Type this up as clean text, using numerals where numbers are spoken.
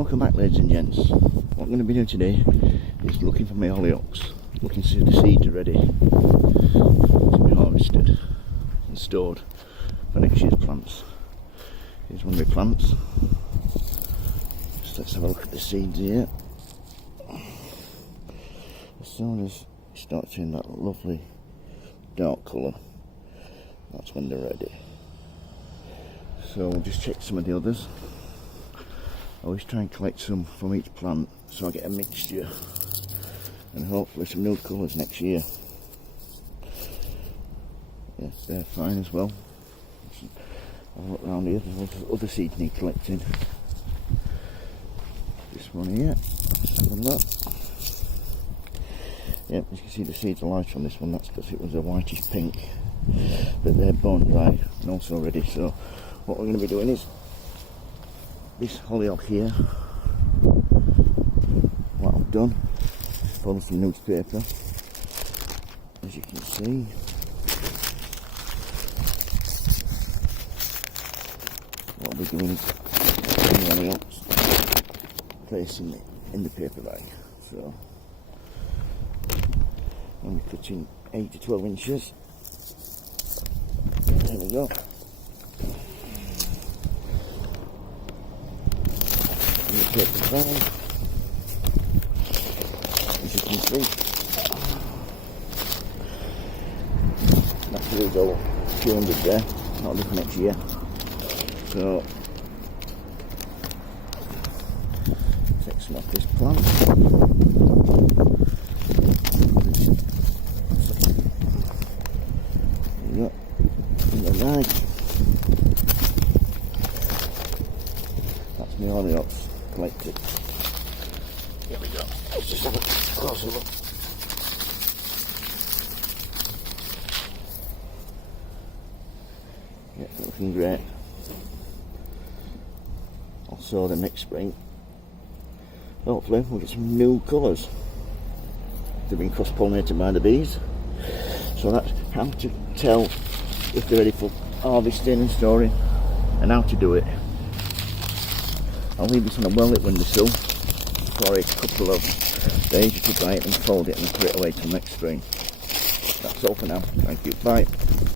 Welcome back, ladies and gents. What I'm going to be doing today is looking for my hollyhocks, looking to see if the seeds are ready to be harvested and stored for next year's plants. Here's one of my plants. Just let's have a look at the seeds here. As soon as it starts in that lovely dark colour, that's when they're ready. So we'll just check some of the others. I always try and collect some from each plant so I get a mixture and hopefully some new colours next year. Yes, they're fine as well. Have a look around here, there's other seeds need collecting. This one here, let's have a look. Yep, as you can see the seeds are light on this one, that's because it was a whitish pink. But they're bone dry and also ready, so what we're going to be doing is this hollyhock here, what I've done, folded some newspaper, as you can see. What I'll be doing is putting the hollyhocks, placing it in the paper bag. So I'm cutting 8 to 12 inches. There we go. Paper bag, as you can see. That's the result, 200 there, not enough next year. So, take some off this plant. There you go, in the bag. That's my hollyhocks collected. Here we go. Let's just have a closer look. Yeah, looking great. I'll sow them next spring. Hopefully we'll get some new colours. They've been cross-pollinated by the bees. So that's how to tell if they're ready for harvesting and storing and how to do it. I'll leave this on a well-lit windowsill for a couple of days to dry it and fold it and put it away till next spring. That's all for now. Thank you. Bye.